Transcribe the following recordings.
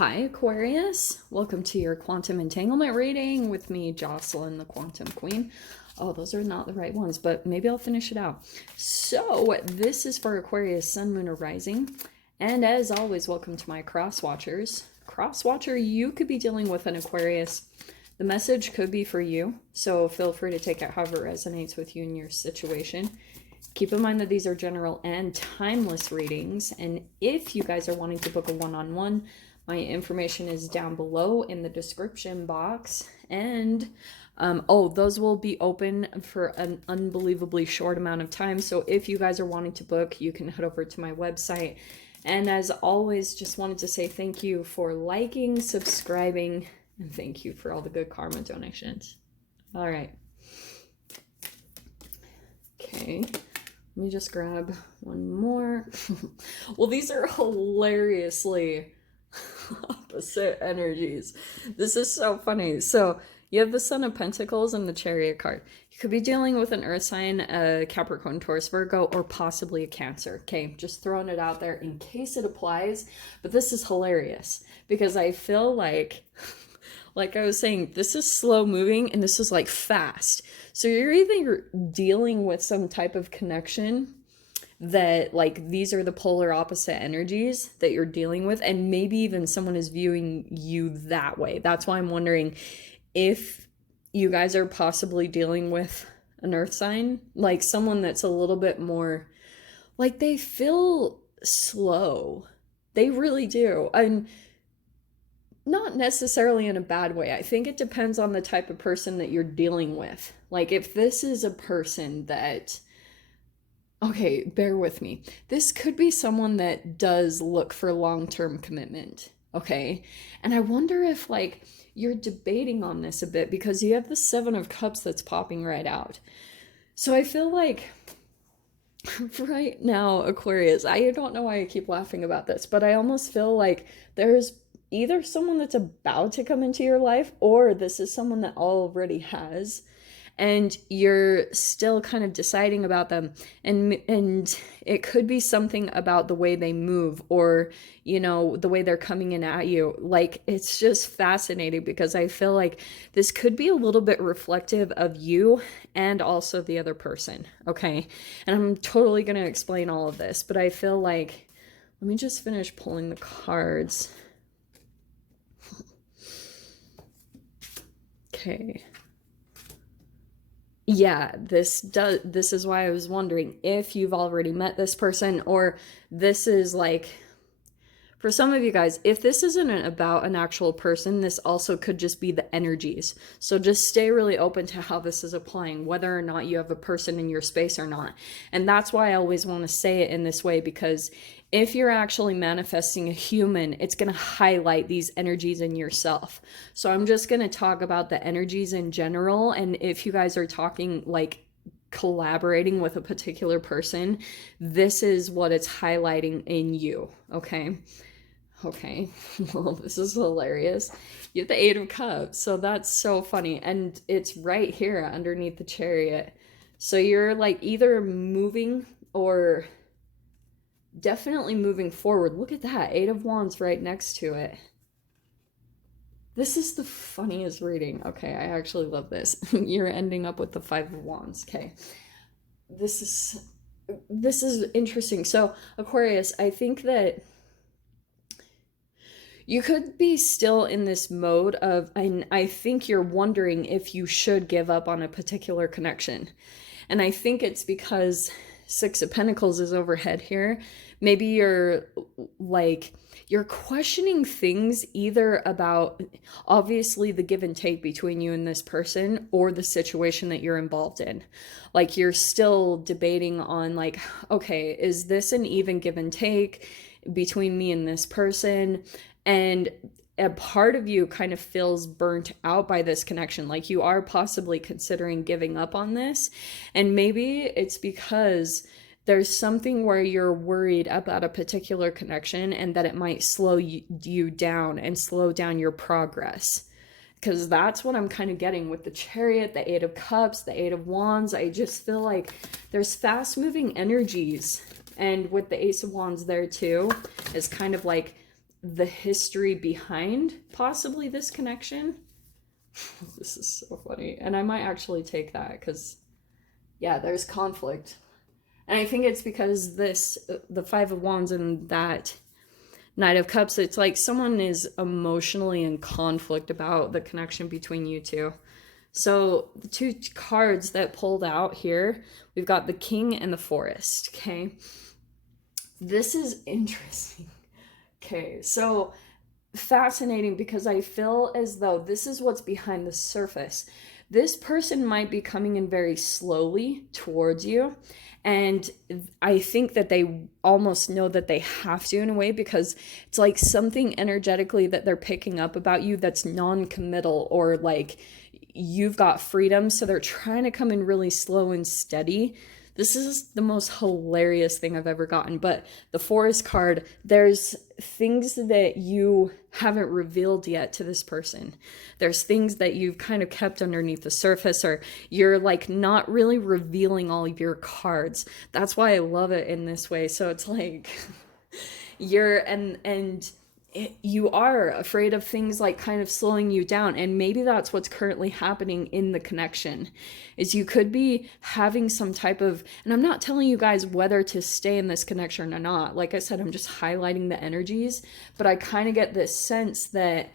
Hi, Aquarius. Welcome to your quantum entanglement reading with me, Jocelyn, the Quantum Queen. Oh, those are not the right ones, but maybe I'll finish it out. So, this is for Aquarius, Sun, Moon, or Rising. And as always, welcome to my cross watchers. Cross watcher, you could be dealing with an Aquarius. The message could be for you, so feel free to take it however it resonates with you in your situation. Keep in mind that these are general and timeless readings, and if you guys are wanting to book a one-on-one, my information is down below in the description box, and those will be open for an unbelievably short amount of time. So if you guys are wanting to book, you can head over to my website. And as always, just wanted to say thank you for liking, subscribing, and thank you for all the good karma donations. All right. Okay. Let me just grab one more. Well, these are hilariously opposite energies. This is so funny. So you have the Son of Pentacles and the Chariot card. You could be dealing with an earth sign, a Capricorn, Taurus, Virgo, or possibly a Cancer. Okay, just throwing it out there in case it applies. But this is hilarious because I feel like I was saying, this is slow moving and this is like fast. So you're either dealing with some type of connection that like these are the polar opposite energies that you're dealing with, and maybe even someone is viewing you that way. That's why I'm wondering if you guys are possibly dealing with an earth sign, like someone that's a little bit more like they feel slow. They really do. And not necessarily in a bad way. I think it depends on the type of person that you're dealing with. Like if this is a person that, okay, bear with me. This could be someone that does look for long-term commitment, okay? And I wonder if like you're debating on this a bit because you have the Seven of Cups that's popping right out. So I feel like right now, Aquarius, I don't know why I keep laughing about this, but I almost feel like there's either someone that's about to come into your life or this is someone that already has, and you're still kind of deciding about them, and it could be something about the way they move or, you know, the way they're coming in at you. Like, it's just fascinating because I feel like this could be a little bit reflective of you and also the other person, okay? And I'm totally going to explain all of this, but I feel like, let me just finish pulling the cards. Okay. Yeah, this is why I was wondering if you've already met this person, or this is like, for some of you guys, if this isn't about an actual person, this also could just be the energies. So just stay really open to how this is applying, whether or not you have a person in your space or not. And that's why I always want to say it in this way, because if you're actually manifesting a human, it's going to highlight these energies in yourself. So I'm just going to talk about the energies in general. And if you guys are talking like collaborating with a particular person, this is what it's highlighting in you. Okay. Okay. Well, this is hilarious. You have the Eight of Cups. So that's so funny. And it's right here underneath the Chariot. So you're like either moving or definitely moving forward. Look at that. Eight of Wands right next to it. This is the funniest reading. Okay, I actually love this. You're ending up with the Five of Wands. Okay. This is interesting. So, Aquarius, I think that you could be still in this mode of, and I think you're wondering if you should give up on a particular connection. And I think it's because Six of Pentacles is overhead here. Maybe you're like, you're questioning things either about obviously the give and take between you and this person or the situation that you're involved in. Like you're still debating on like, okay, is this an even give and take between me and this person? And a part of you kind of feels burnt out by this connection. Like you are possibly considering giving up on this. And maybe it's because there's something where you're worried about a particular connection and that it might slow you down and slow down your progress. Because that's what I'm kind of getting with the Chariot, the Eight of Cups, the Eight of Wands. I just feel like there's fast moving energies. And with the Ace of Wands there too, is kind of like the history behind possibly this connection. This is so funny. And I might actually take that because, yeah, there's conflict. And I think it's because the Five of Wands and that Knight of Cups, it's like someone is emotionally in conflict about the connection between you two. So the two cards that pulled out here, we've got the King and the Forest, okay? This is interesting. Okay, so fascinating because I feel as though this is what's behind the surface. This person might be coming in very slowly towards you. And I think that they almost know that they have to in a way, because it's like something energetically that they're picking up about you that's non-committal, or like you've got freedom. So they're trying to come in really slow and steady. This is the most hilarious thing I've ever gotten. But the Forest card, there's things that you haven't revealed yet to this person. There's things that you've kind of kept underneath the surface, or you're like not really revealing all of your cards. That's why I love it in this way. So it's like you are afraid of things like kind of slowing you down. And maybe that's what's currently happening in the connection, is you could be having some type of, and I'm not telling you guys whether to stay in this connection or not. Like I said, I'm just highlighting the energies, but I kind of get this sense that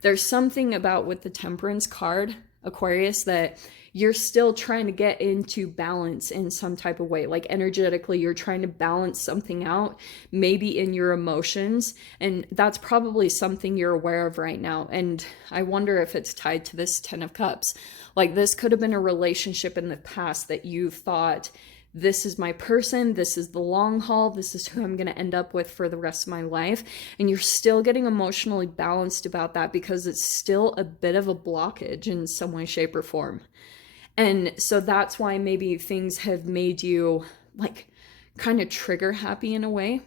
there's something about with the Temperance card, Aquarius, that you're still trying to get into balance in some type of way. Like energetically, you're trying to balance something out, maybe in your emotions. And that's probably something you're aware of right now. And I wonder if it's tied to this Ten of Cups. Like this could have been a relationship in the past that you thought, this is my person, this is the long haul, this is who I'm going to end up with for the rest of my life. And you're still getting emotionally balanced about that because it's still a bit of a blockage in some way, shape, or form. And so that's why maybe things have made you like kind of trigger happy in a way,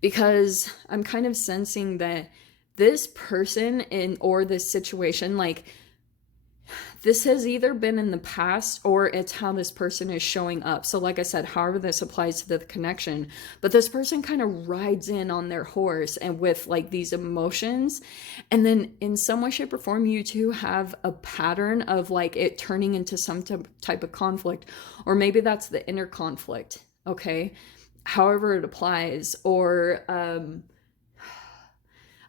because I'm kind of sensing that this person or this situation, like this has either been in the past or it's how this person is showing up. So like I said, however this applies to the connection, but this person kind of rides in on their horse and with like these emotions. And then in some way, shape, or form, you two have a pattern of like it turning into some type of conflict, or maybe that's the inner conflict. Okay. However it applies, or,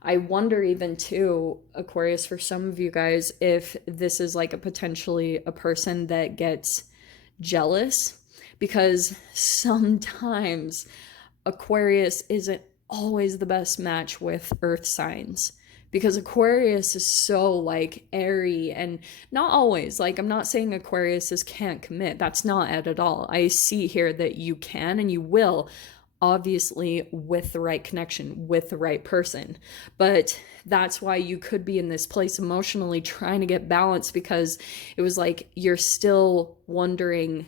I wonder even too, Aquarius, for some of you guys, if this is like a potentially a person that gets jealous, because sometimes Aquarius isn't always the best match with earth signs, because Aquarius is so like airy, and not always, like I'm not saying Aquarius can't commit. That's not it at all. I see here that you can and you will, obviously with the right connection, with the right person. But that's why you could be in this place emotionally trying to get balance, because it was like you're still wondering,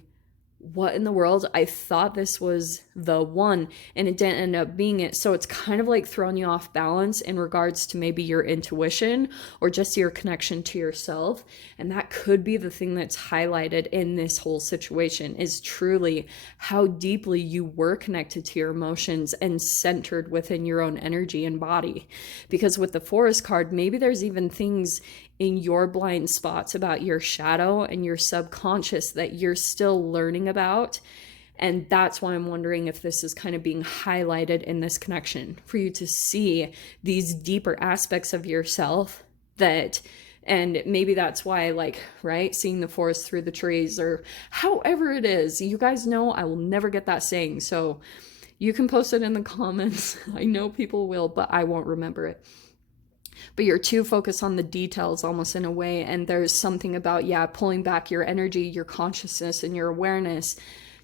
what in the world? I thought this was the one and it didn't end up being it. So it's kind of like throwing you off balance in regards to maybe your intuition or just your connection to yourself. And that could be the thing that's highlighted in this whole situation, is truly how deeply you were connected to your emotions and centered within your own energy and body. Because with the Forest card, maybe there's even things in your blind spots about your shadow and your subconscious that you're still learning about. And that's why I'm wondering if this is kind of being highlighted in this connection, for you to see these deeper aspects of yourself that, and maybe that's why, like, right, seeing the forest through the trees, or however it is. You guys know I will never get that saying, so you can post it in the comments. I know people will, but I won't remember it. But you're too focused on the details almost in a way. And there's something about, yeah, pulling back your energy, your consciousness, and your awareness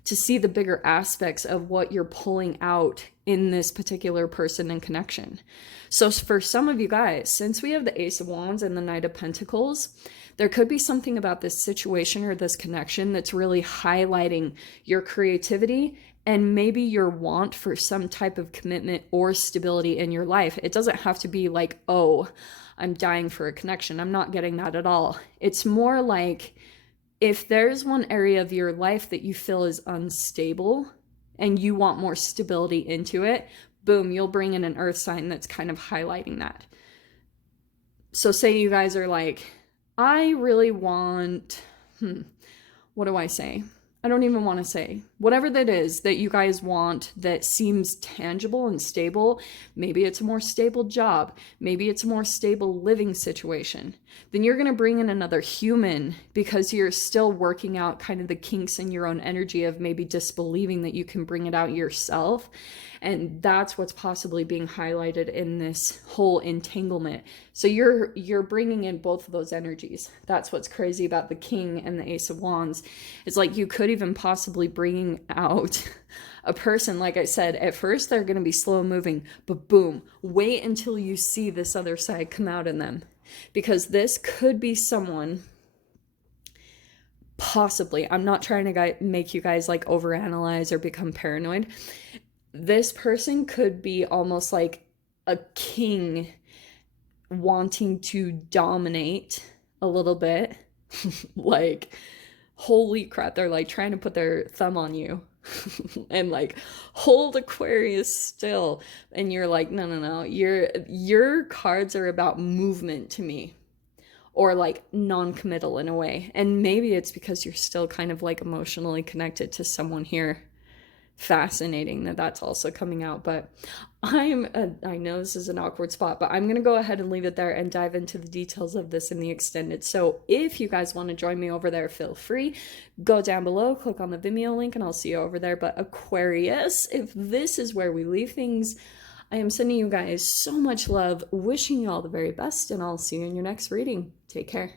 to see the bigger aspects of what you're pulling out in this particular person and connection. So for some of you guys, since we have the Ace of Wands and the Knight of Pentacles, there could be something about this situation or this connection that's really highlighting your creativity and maybe your want for some type of commitment or stability in your life. It doesn't have to be like, oh, I'm dying for a connection. I'm not getting that at all. It's more like, if there's one area of your life that you feel is unstable and you want more stability into it, boom, you'll bring in an earth sign that's kind of highlighting that. So say you guys are like, I really want, what do I say? I don't even want to say. Whatever that is that you guys want that seems tangible and stable, maybe it's a more stable job, maybe it's a more stable living situation, then you're going to bring in another human because you're still working out kind of the kinks in your own energy of maybe disbelieving that you can bring it out yourself. And that's what's possibly being highlighted in this whole entanglement. So you're bringing in both of those energies. That's what's crazy about the King and the Ace of Wands. It's like you could even possibly bring out a person, like I said, at first they're going to be slow moving, but boom, wait until you see this other side come out in them. Because this could be someone, possibly, I'm not trying to make you guys like overanalyze or become paranoid. This person could be almost like a king wanting to dominate a little bit. Like, holy crap, they're like trying to put their thumb on you and like hold Aquarius still. And you're like, no, your cards are about movement to me. Or like non-committal in a way. And maybe it's because you're still kind of like emotionally connected to someone here. Fascinating that that's also coming out. But I know this is an awkward spot, but I'm going to go ahead and leave it there and dive into the details of this in the extended. So if you guys want to join me over there, feel free. Go down below, click on the Vimeo link, and I'll see you over there. But Aquarius, if this is where we leave things, I am sending you guys so much love, wishing you all the very best, and I'll see you in your next reading. Take care.